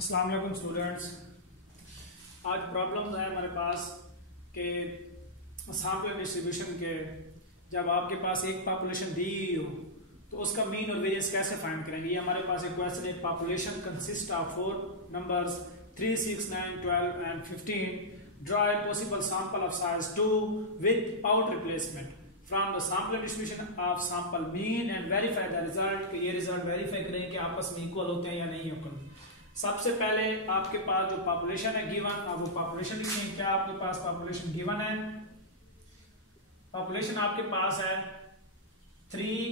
अस्सलाम वालेकुम स्टूडेंट्स। आज प्रॉब्लम्स है हमारे पास कि सैंपल डिस्ट्रीब्यूशन के जब आपके पास एक पॉपुलेशन दी हो तो उसका मीन और वेरिएंस कैसे फाइंड करेंगे। ये हमारे पास एक क्वेश्चन है। Population consist of 4 numbers 3, 6, 9, 12 and 15. Draw a possible sample of size 2 without replacement from the sample distribution of sample mean and verify the result. कि ये रिजल्ट वेरीफाई करें कि आपस में इक्वल होते हैं या नहीं इक्वल। सबसे पहले आपके पास जो पॉपुलेशन है गिवन, अब वो पॉपुलेशन लिखें। क्या आपके पास पॉपुलेशन गिवन है? पॉपुलेशन आपके पास है 3,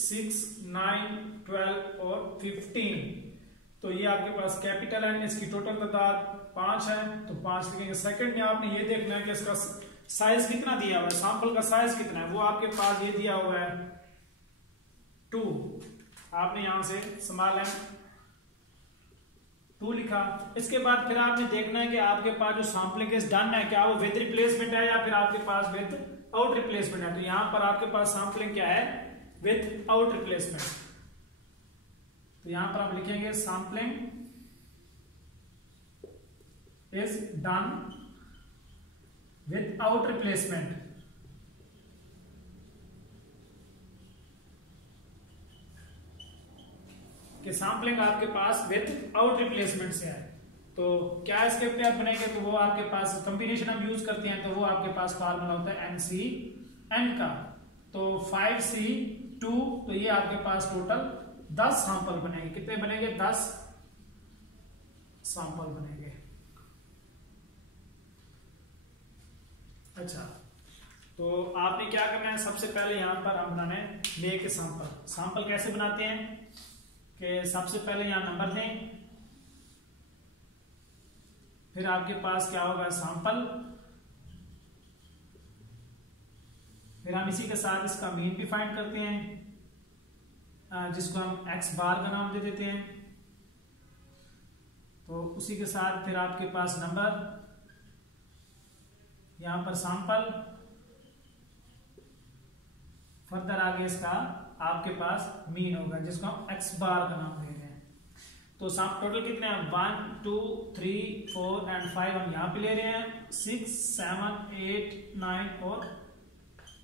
6, 9, 12 और 15। तो ये आपके पास कैपिटल है, इसकी टोटल तादाद 5 है तो 5 लिखेंगे। सेकंड में आपने ये देखना है कि इसका साइज कितना दिया हुआ है, सैंपल का साइज कितना है। वो आपके पास ये दिया हुआ है 2। आपने यहां से स्मॉल एम 2 लिखा। इसके बाद फिर आपने देखना है कि आपके पास जो सैंपलिंग इज डन है क्या वो विद रिप्लेसमेंट है या फिर आपके पास विद आउट रिप्लेसमेंट है। तो यहां पर आपके पास सैंपलिंग क्या है? With out replacement. तो यहां पर आप लिखेंगे sampling is done without replacement. कि सैंपलिंग आपके पास विदाउट रिप्लेसमेंट से है। तो क्या इसके पे आप बनेंगे तो वो आपके पास कॉम्बिनेशन हम यूज करते हैं तो वो आपके पास फार्मूला होता है NC_N का। तो 5C2 तो ये आपके पास टोटल 10 सैंपल बनेंगे। कितने बनेंगे? 10 सैंपल बनेंगे। अच्छा, तो आपने क्या करना है? सबसे पहले यहां पर हम बनाने मेक सैंपल। सैंपल कैसे बनाते हैं कि सबसे पहले यहां नंबर दें, फिर आपके पास क्या होगा? सैंपल। फिर हम इसी के साथ इसका मीन भी फाइंड करते हैं जिसको हम x बार का नाम दे देते हैं। तो उसी के साथ फिर आपके पास नंबर, यहां पर सैंपल, फर्दर आगे इसका आपके पास मीन होगा जिसको हम x बार का नाम दे रहे हैं। तो टोटल कितने हैं? 1, 2, 3, 4 एंड 5 हम यहां पे ले रहे हैं। 6, 7, 8, 9 और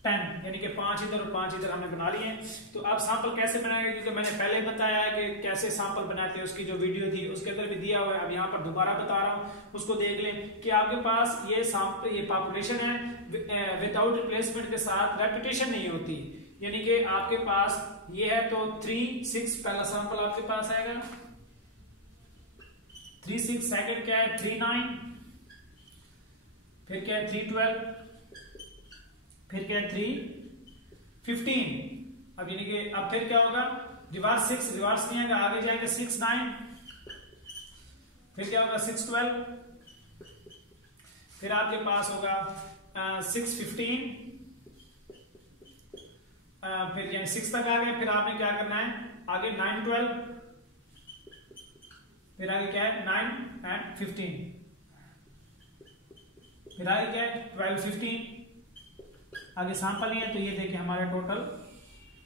10 यानी कि 5 इधर और 5 इधर हमने बना लिए हैं। तो अब सैंपल कैसे बनाएंगे? क्योंकि मैंने पहले बताया है कि कैसे सैंपल बनाते हैं, उसकी जो वीडियो थी उसके अंदर भी दिया हुआ है। अब यहाँ पर दोबारा बता रहा हूँ, उसको देख लें कि आपके पास ये सैंपल, ये पॉपुलेशन है विदाउट रिप्लेसमेंट के साथ रेपिटेशन नहीं होती। यानी कि आपके पास ये है तो 3, 6 पहला सैंपल आपके पास आएगा। 3, 6 सेकंड क्या है? 3, 9 फिर क्या है? 3, 12 फिर क्या है? 3, 15। अब यानी कि अब फिर क्या होगा? रिवर्स 6 रिवर्स नहीं आएगा, आगे जाएंगे 6, 9 फिर क्या होगा? 6, 12 फिर आपके पास होगा 6, 15 फिर यानी 6 तक आ गए। फिर आपने क्या करना है? आगे 9, 12 फिर आगे क्या है? 9 एंड 15 फिर आगे क्या है? 12, 15 आगे सैंपल नहीं है। तो ये देखिए हमारे टोटल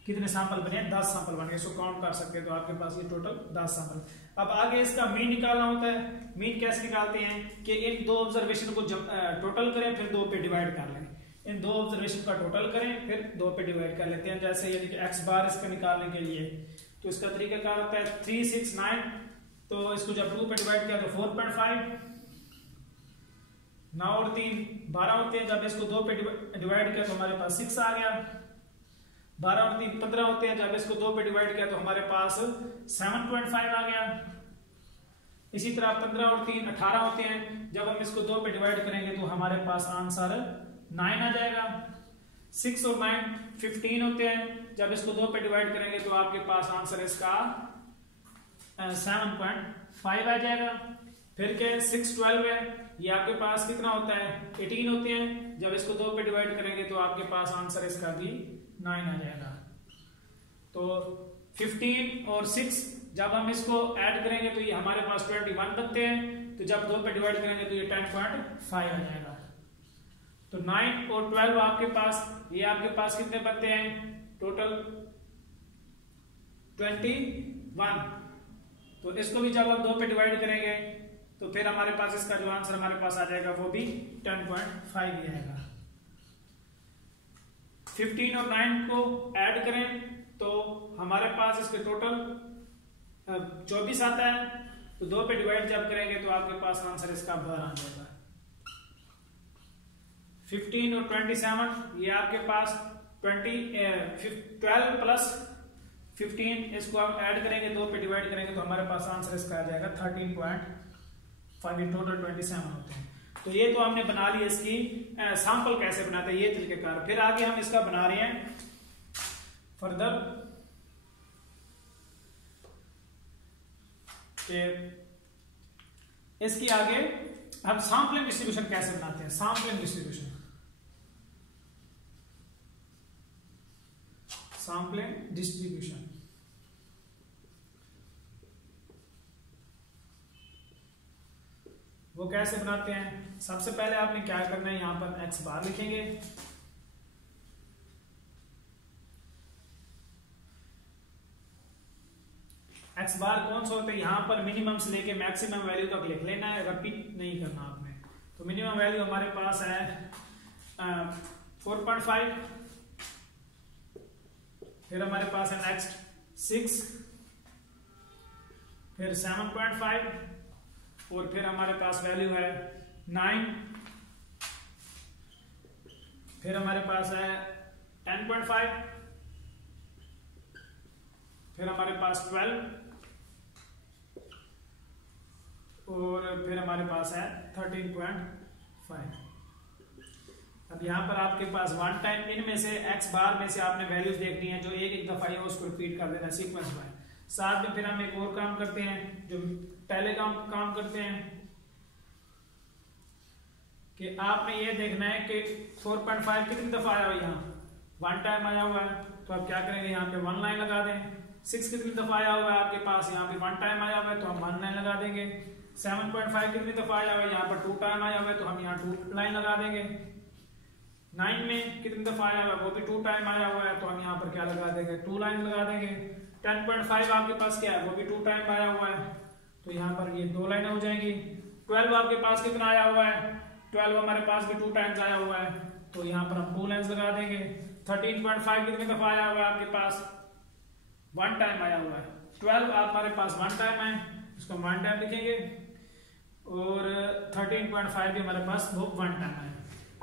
कितने सैंपल बने हैं? 10 सैंपल बने। इसको काउंट कर सकते हैं। तो आपके पास ये टोटल 10 सैंपल। अब आगे इसका मीन निकालना होता है। मीन कैसे निकालते हैं कि इन 2 ऑब्जर्वेशन को टोटल करें फिर 2 पे डिवाइड कर लें। इन 2 ऑब्जर्वेशन का टोटल करें फिर 2 पे डिवाइड कर लेते हैं। जैसे यानी कि x बार इसका निकालने के लिए तो इसका तरीका क्या होता है? 3, 6, 9 तो इसको जब 2 पे डिवाइड किया तो 4.5, 9 और 3 12 होते हैं। जब इसको 2 पे डिवाइड किया तो हमारे पास 6 आ गया। 12 और 3 15 होते हैं। जब इसको 2 पे डिवाइड किया तो हमारे पास 7.5 आ गया। इसी तरह 15 और 3 18 होते हैं। जब हम इसको 2 पे डिवाइड करेंगे तो हमारे पास आंसर 9 आ जाएगा। 6 और 9 15 होते हैं। जब इसको 2 पे डिवाइड करेंगे तो आपके पास आंसर इसका 7.5 आ जाएगा। फिर क्या? 6, 12 है। ये आपके पास कितना होता है? 18 होते हैं। जब इसको 2 पे डिवाइड करेंगे तो आपके पास आंसर इसका भी 9 आ जाएगा। तो 15 और 6 जब हम इसको ऐड करेंगे तो ये हमारे पास 21 बनते हैं। तो जब 2 पे डिवाइड करेंगे तो ये 10.5 आ जाएगा। तो 9 और 12 आपके पास, ये आपके पास कितने बनते हैं? टोटल 21। तो इसको भी जब हम 2 पे डिवाइड करेंगे तो फिर हमारे पास इसका जो आंसर हमारे पास आ जाएगा वो भी 10.5 ही आएगा। 15 और 9 को ऐड करें तो हमारे पास इसके टोटल 24 आता है। तो 2 पे डिवाइड जब करेंगे तो आपके पास आंसर इसका 12 आ जाएगा। 15 और 27 ये आपके पास 12 प्लस 15, इसको हम ऐड करेंगे 2 पे डिवाइड करेंगे तो हमारे पास आंसर इसका आ जाएगा 13.5। ये टोटल 27 होते हैं। तो ये तो हमने बना लिया इसकी सैंपल कैसे बनाते हैं ये तरीकेकार। फिर आगे हम इसका बना रहे हैं फर्दर कि इसकी आगे हम सैंपलिंग डिस्ट्रीब्यूशन कैसे बनाते हैं। सैंपलिंग डिस्ट्रीब्यूशन वो कैसे बनाते हैं। सबसे पहले आपने क्या करना है, यहां पर x बार लिखेंगे। x बार कौन सा होता है, यहां पर मिनिमम से लेके मैक्सिमम वैल्यू तक लिख लेना है, रिपीट नहीं करना आपने। तो मिनिमम वैल्यू हमारे पास है 4.5, फिर हमारे पास है नेक्स्ट 6, फिर 7.5 और फिर हमारे पास वैल्यू है 9, फिर हमारे पास है 10.5, फिर हमारे पास 12 और फिर हमारे पास है 13.5। अब यहां पर आपके पास वन टाइम इनमें से x बार में से आपने वैल्यूज देखनी है जो एक दफा ही उसको रिपीट कर देना सीक्वेंस बाय। साथ में फिर हम एक और काम करते हैं जो पहले काम करते हैं कि आपने ये देखना है कि 4.5 कितनी दफा आया हुआ, यहाँ वन टाइम आया हुआ है तो आप क्या करेंगे यहाँ पे 1 लाइन लगा दें। 6 कितनी दफा आया हुआ है आपके पास, यहाँ पे 1 टाइम आया हुआ है तो हम 1 लाइन लगा देंगे। 7.5 कितनी दफा आया हुआ है, यहाँ पर 2 टाइम आया हुआ है तो हम यहाँ 2 लाइन लगा देंगे। 9 में कितनी दफा आया हुआ है, वो भी 2 टाइम आया हुआ है तो हम यहाँ पर क्या लगा देंगे, 2 लाइन लगा देंगे। 10.5 आपके पास क्या है, वो भी 2 टाइम आया हुआ है तो यहाँ पर ये 2 लाइनें हो जाएंगी। 12 आपके पास कितना आया हुआ है, 12 हमारे पास भी 2 टाइम्स आया हुआ है तो यहाँ पर हम 2 लाइन्स लगा देंगे। 13.5 कितनी दफा आया हुआ है आपके पास, 1 टाइम आया हुआ है। 12 हमारे पास 1 टाइम है, इसको 1 टाइम लिखेंगे और 13.5 भी हमारे पास वो 1 टाइम है।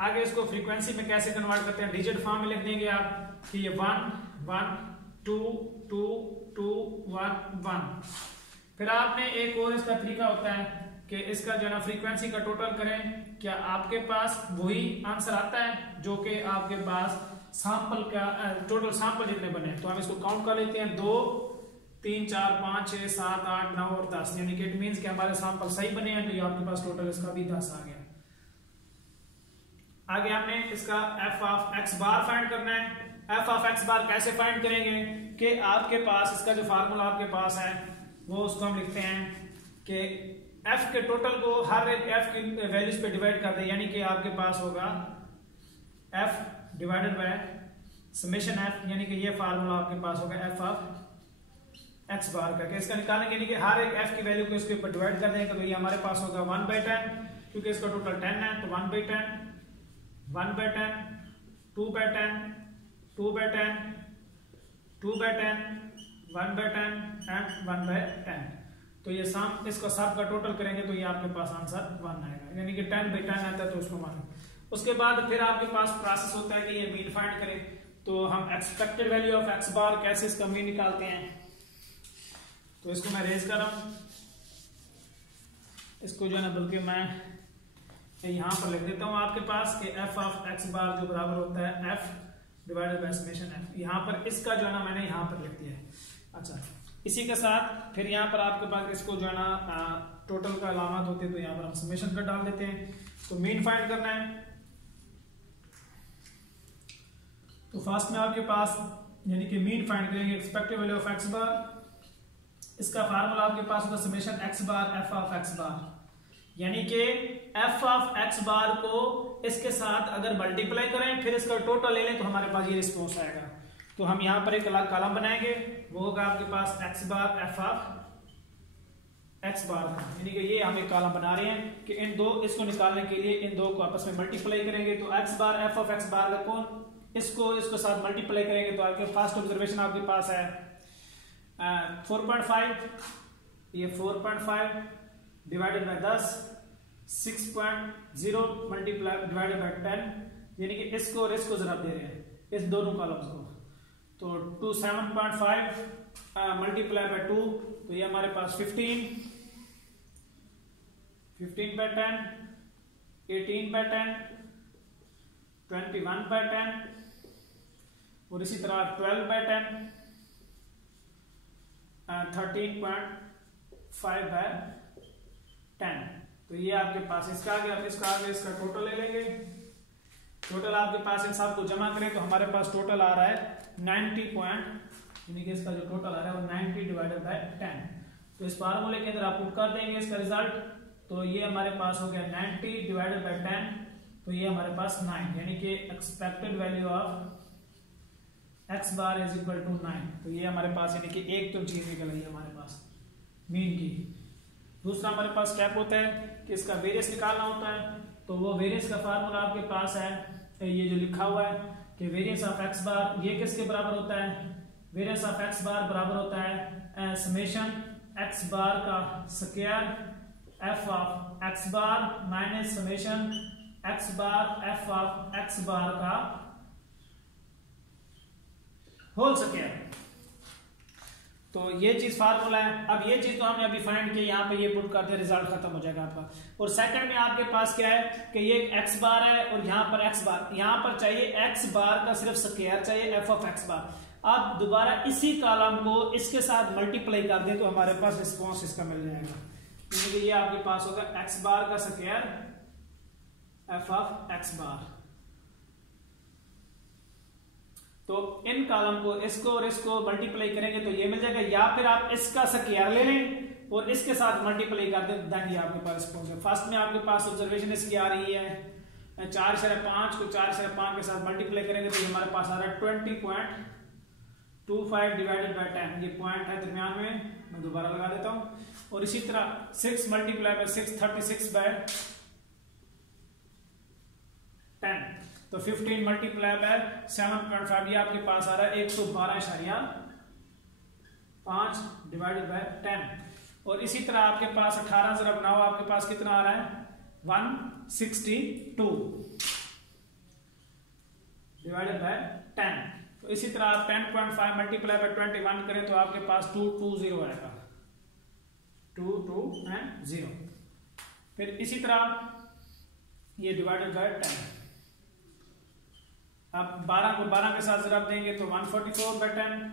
आगे इसको फ्रीक्वेंसी में कैसे कन्वर्ट करते हैं, डिजिट फॉर्म में लिख देंगे आप कि ये 1 1 2 2 2 1 1। फिर आपने एक और इसका तरीका होता है कि इसका जो है ना फ्रीक्वेंसी का टोटल करें, क्या आपके पास वही आंसर आता है जो कि आपके पास सैंपल का टोटल सैंपल जितने बने। तो हम इसको काउंट कर लेते हैं 2 3 4 5 6 7 8 9 और 10, यानी कि इट मींस कि हमारे सैंपल सही बने हैं तो ये आपके पास टोटल इसका भी 10 आ गया। आगे हमने इसका f of x bar find करना है। f ऑफ x बार कैसे फाइंड करेंगे कि आपके पास इसका जो फार्मूला आपके पास है वो उसको हम लिखते हैं कि f के टोटल को हर एक f की वैल्यूज पे डिवाइड कर दे, यानी कि आपके पास होगा f divided by summation f, यानी कि ये फार्मूला आपके पास होगा f ऑफ x बार का। इसका निकालेंगे यानी कि हर एक f की वैल्यू को इसके ऊपर डिवाइड कर देंगे तो ये हमारे पास होगा 1/10, क्योंकि इसका टोटल 10 है तो 1/10 1/10 2/10 2/10 2/10 1/10 एंड 1/10। तो ये सम इसका सब का टोटल करेंगे तो ये आपके पास आंसर 1 आएगा, यानी कि 10/10 आता है तो उसको 1। उसके बाद फिर आपके पास प्रोसेस होता है कि ये मीन फाइंड करें। तो हम एक्सपेक्टेड वैल्यू ऑफ x बार कैसे इसका मीन निकालते हैं, तो इसको मैं रेज कर रहा हूं, इसको जो है ना बल्कि मैं यहां पर लिख देता हूं आपके पास कि f ऑफ x बार जो बराबर होता है f divided by summation f। यहां पर इसका जो है ना मैंने यहां पर लिख दिया है। अच्छा, इसी के साथ फिर यहां पर आपके पास इसको जो है ना टोटल का अलामत होते हैं तो यहां पर हम समेशन कर डाल देते हैं। तो मीन फाइंड करना है तो फर्स्ट में आपके पास यानी कि मीन फाइंड करेंगे एक्सपेक्टेड वैल्यू ऑफ x बार। इसका फार्मूला आपके पास होगा summation x bar f of x बार, यानी कि f ऑफ x बार को इसके साथ अगर मल्टीप्लाई करें फिर इसका टोटल ले लें तो हमारे पास ये रिस्पॉन्स आएगा। तो हम यहां पर एक अलग कॉलम बनाएंगे, वो होगा आपके पास x bar f of x bar का, यानी कि ये हम एक कॉलम बना रहे हैं कि इन दो इसको निकालने के लिए इन दो को आपस में मल्टीप्लाई करेंगे। तो x bar f of x bar का कौन, इसको साथ मल्टीप्लाई करेंगे तो आपके फर्स्ट ऑब्जर्वेशन आपके पास है 4.5, ये 4.5 divided by 10, 6.0 multiply divided by 10, यानी कि इसको और इसको जरा दे रहे हैं इस दोनों कॉलम्स को। तो 27.5 मल्टीप्लाई बाय 2, तो ये हमारे पास 15 by 10, 18 by 10, 21 by 10 और इसी तरह 12 by 10, 13.5 by 10। तो ये आपके पास इसका आगे इसका टोटल ले लेंगे। टोटल आपके पास इन सब को जमा करें तो हमारे पास टोटल आ रहा है 90 पॉइंट, यानी कि इसका जो टोटल आ रहा है वो 90 डिवाइडेड बाय 10। तो इस फार्मूले के अंदर आप पुट कर देंगे इसका रिजल्ट, तो ये हमारे पास हो गया 90 डिवाइडेड बाय 10, तो ये हमारे पास 9, यानी कि expected value of x bar is equal to 9। तो ये हमारे पास यानी कि एक तो चीज निकल गई हमारे पास मीन की। दूसरा हमारे पास क्या होता है कि इसका वेरियस निकालना होता है, तो वो वेरियस का फार्मूला आपके पास है, ये जो लिखा हुआ है कि वेरियस ऑफ एक्स बार ये किसके बराबर होता है, वेरियस ऑफ एक्स बार बराबर होता है समेशन एक्स बार का square f of x bar minus summation x bar f of x bar का होल स्क्वायर। तो ये चीज फार्मूला है। अब ये चीज तो हमने अभी फाइंड किया, यहाँ पे ये पुट करते रिजल्ट खत्म हो जाएगा आपका। और सेकंड में आपके पास क्या है कि ये एक्स बार है और यहाँ पर एक्स बार, यहाँ पर चाहिए एक्स बार का सिर्फ स्क्वायर चाहिए एफ ऑफ एक्स बार। आप दोबारा इसी कॉलम को इसके साथ मल्टीप्लाई कर दें तो हमारे पास रिस्पॉन्स इसका मिल जाएगा, क्योंकि ये आपके पास होगा एक्स बार का स्क्वायर एफ ऑफ एक्स बार। तो इन कॉलम को इसको और इसको मल्टीप्लाई करेंगे तो ये मिल जाएगा, या फिर आप इसका स्क्वायर ले लें और इसके साथ मल्टीप्लाई कर दें, देंगे आपके पास रिस्पॉन्स है। फर्स्ट में आपके पास ऑब्जर्वेशन इसकी आ रही है 4/5 को 4/5 के साथ मल्टीप्लाई करेंगे तो ये हमारे पास आ रहा है 20.25 डिवाइडेड बाय 10, ये पॉइंट है दरमियान में, मैं दोबारा लगा देता हूं। और इसी तरह 6 मल्टीप्लाई बाय 6 36 बाय 10, तो 15 मल्टीप्लाई बाय 7.5, ये आपके पास आ रहा है 112.5 डिवाइडेड बाय 10। और इसी तरह आपके पास 18 जरा बनाओ, आपके पास कितना आ रहा है 162 डिवाइडेड बाय 10। तो इसी तरह आप 10.5 मल्टीप्लाई बाय 21 करें तो आपके पास 220 आएगा, 220। फिर इसी तरह ये डिवाइडेड बाय 10, अब 12 को 12 के साथ जरा देंगे तो 144/10।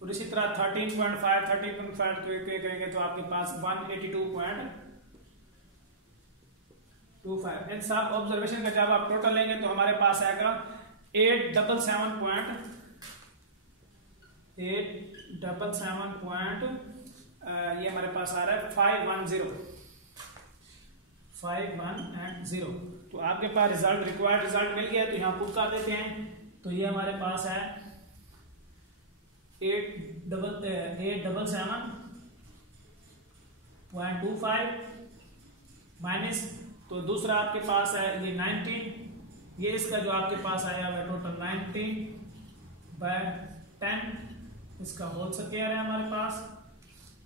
और इसी तरह 13.5 करेंगे तो आपके पास 182.25। इन सब ऑब्जर्वेशन का जब आप टोटल लेंगे तो हमारे पास आएगा 877 ये हमारे पास आ रहा है 510। तो आपके पास रिजल्ट रिक्वायर्ड रिजल्ट मिल गया, तो यहां पुट कर देते हैं। तो ये हमारे पास है 877.25 माइनस, तो दूसरा आपके पास है ये 19, ये इसका जो आपके पास आया हुआ टोटल 19/10, इसका होल स्क्वायर है हमारे पास।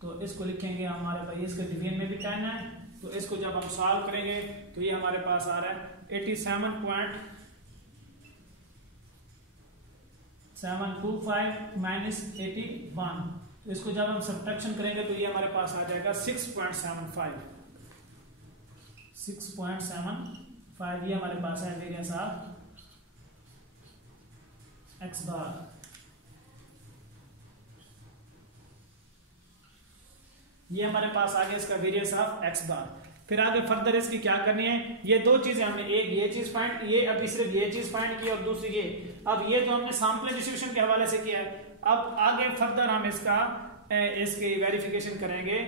तो इसको लिखेंगे हमारे पास, इसका डिवीजन में भी 10 है, तो इसको जब हम सॉल्व करेंगे तो ये हमारे पास आ रहा है 87.725 माइनस 81। तो इसको जब हम सब्ट्रैक्शन करेंगे तो ये हमारे पास आ जाएगा 6.75। ये हमारे पास है वेरियंस ऑफ एक्स बार। ये हमारे पास आ गया इसका वेरियंस ऑफ एक्स बार। फिर आगे फर्दर इसकी क्या करनी है, ये दो चीजें हमने, एक ये चीज फाइंड, ये अभी सिर्फ ये चीज फाइंड की और दूसरी ये। अब ये तो हमने सैंपल डिस्ट्रीब्यूशन के हवाले से किया है, अब आगे फर्दर हम इसकी वेरिफिकेशन करेंगे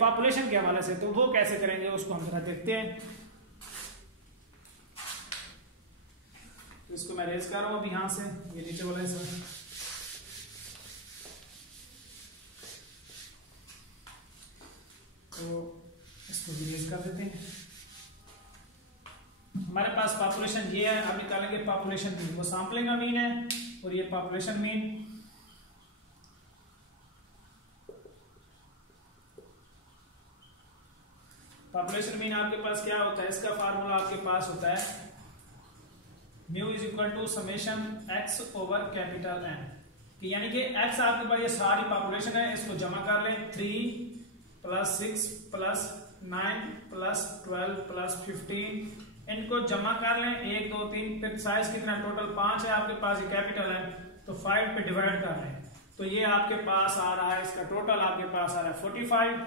पॉपुलेशन के हवाले से। तो वो कैसे करेंगे उसको हम जरा देखते हैं। इसको मैं रेज कर रहा हूं अब यहां से, ये नीचे वाला तो इसको इरेज कर देते हैं। हमारे पास पॉपुलेशन ये है, अब निकालेंगे पॉपुलेशन मीन। वो सैंपलिंग का मीन है और ये पॉपुलेशन मीन। पॉपुलेशन मीन आपके पास क्या होता है, इसका फार्मूला आपके पास होता है mu is equal to summation x over capital N, कि यानी कि एक्स आपके पास ये सारी पॉपुलेशन है, इसको जमा कर लें 3 + 6 + 9 + 12 + 15, इनको जमा कर लें 1 2 3, फिर साइज कितना टोटल 5 है आपके पास, ये कैपिटल है तो 5 पे डिवाइड कर लें, तो ये आपके पास आ रहा है, इसका टोटल आपके पास आ रहा है 45।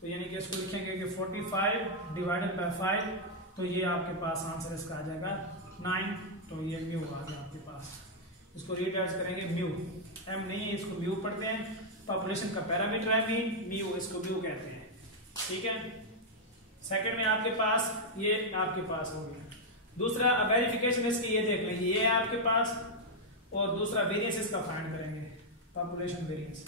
तो यानी कि इसको लिखेंगे कि 45 डिवाइडेड बाय 5, तो ये आपके पास आंसर इसका आ जाएगा 9। तो ये म्यू आ गया आपके पास। इसको रीडाइज करेंगे म्यू, एम नहीं है, इसको म्यू पढ़ते हैं। पॉपुलेशन का पैरामीटर है मीन, म्यू, इसको म्यू कहते हैं। ठीक है, सेकंड में आपके पास ये आपके पास हो गया। दूसरा वेरिफिकेशन इसकी ये देख लेंगे, ये है आपके पास, और दूसरा वेरिएंस इसका फाइंड करेंगे, पॉपुलेशन वेरिएंस।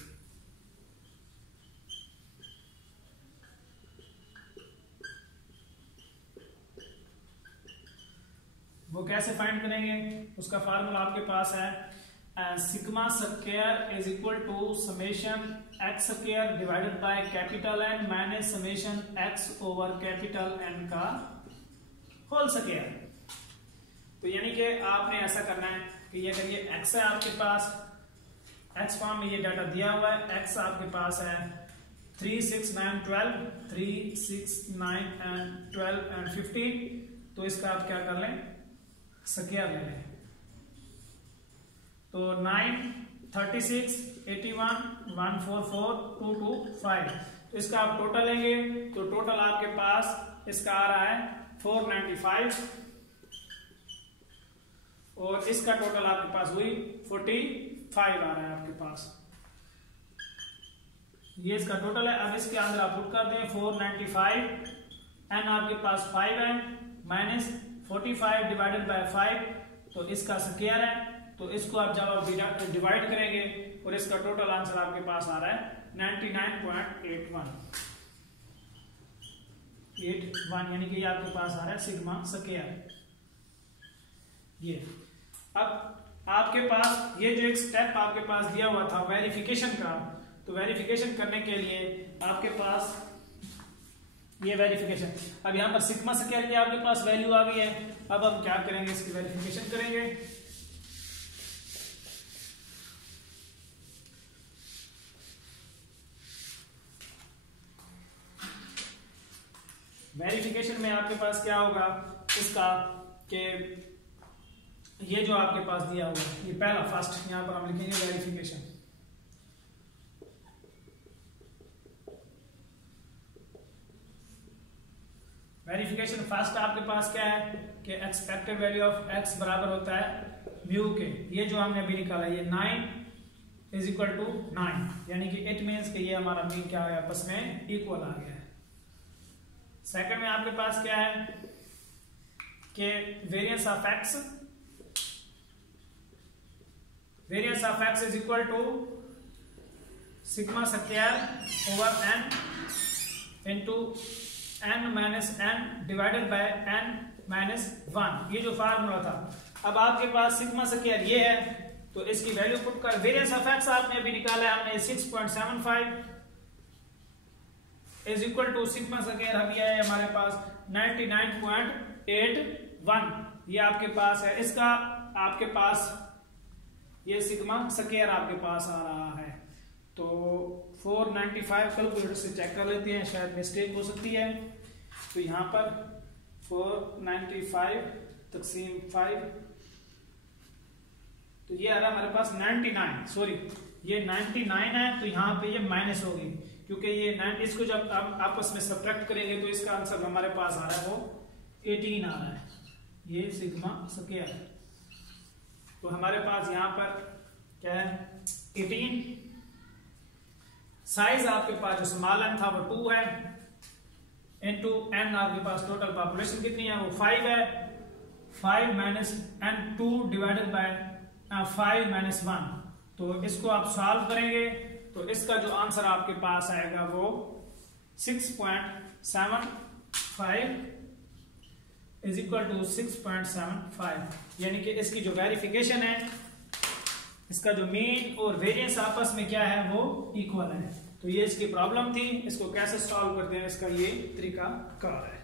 वो कैसे फाइंड करेंगे, उसका फार्मूला आपके पास है sigma square is equal to summation x square divided by capital N minus summation x over capital N का होल स्क्वायर। तो यानी कि आपने ऐसा करना है कि ये अगर ये एक्स है आपके पास, एक्स फॉर्म में ये डाटा दिया हुआ है, एक्स आपके पास है 3 6 9 12, 3 6 9 and 12 and 15, तो इसका आप क्या कर लें, स्क्वायर ले लें। तो 9 36 81 144 225, तो इसका आप टोटल लेंगे, तो टोटल आपके पास इसका आ रहा है 495, और इसका टोटल आपके पास हुई 45 आ रहा है आपके पास। ये इसका टोटल है। अब इसके अंदर आप पुट कर दें 495, एन आपके पास 5 है, माइनस 45 डिवाइडेड बाय 5, तो इसका स्क्वायर है, तो इसको आप जब आप डिवाइड करेंगे और इसका टोटल आंसर आपके पास आ रहा है 99.81, यानी कि ये आपके पास आ रहा है सिग्मा स्क्वायर। ये अब आपके पास ये जो एक स्टेप आपके पास दिया हुआ था वेरिफिकेशन का, तो वेरिफिकेशन करने के लिए आपके पास ये वेरिफिकेशन, अब यहां पर सिग्मा स्क्वायर की आपके पास वैल्यू आ गई है। अब हम क्या करेंगे, इसकी वेरिफिकेशन करेंगे। वेरिफिकेशन में आपके पास क्या होगा इसका, कि ये जो आपके पास दिया हुआ है, ये पहला फर्स्ट यहां पर हम लिखेंगे वेरिफिकेशन। वेरिफिकेशन फर्स्ट आपके पास क्या है कि एक्सपेक्टेड वैल्यू ऑफ एक्स बराबर होता है म्यू के, ये जो हमने अभी निकाला ये 9 इज इक्वल टू 9, यानी कि इट मीन्स कि ये हमारा मीन क्या है, आपस में इक्वल आ गया है। सेकंड में आपके पास क्या है कि variance of x is equal to sigma square over n into n minus n divided by n minus 1, ये जो फार्मूला था। अब आपके पास सिग्मा स्क्वायर ये है, तो इसकी वैल्यू पुट कर, वेरिएंस ऑफ एक्स आपने अभी निकाला है हमने 6.75 is equal to sigma square अभी है हमारे पास 99.81, ये आपके पास है। इसका आपके पास ये सिग्मा स्क्वायर आपके पास आ रहा है, तो 495 कैलकुलेटर से चेक कर लेते हैं, शायद मिस्टेक हो सकती है। तो यहाँ पर 495 तकसीम 5, तो ये आ रहा हमारे पास 99, सॉरी ये 99 है, तो यहाँ पे ये माइनस होगी, क्योंकि ये 9, इसको जब आप आपस में सब्ट्रैक्ट करेंगे तो इसका आंसर हमारे पास आ रहा है वो 18 आ रहा है, ये सिग्मा स्क्वायर। तो हमारे पास यहाँ पर क्या है 18, साइज आपके पास जो स्मॉल एन था वो 2 है, इनटू एन आपके पास टोटल पॉपुलेशन कितनी है वो 5 है, 5 minus n 2 divided by 5 minus 1, तो इसको आप सॉल्व करेंगे तो इसका जो आंसर आपके पास आएगा वो 6.75 इज इक्वल टू 6.75, यानी कि इसकी जो वेरिफिकेशन है, इसका जो मीन और वेरिएंस आपस में क्या है वो इक्वल है। तो ये इसकी प्रॉब्लम थी, इसको कैसे सॉल्व करते हैं इसका ये तरीका कार है।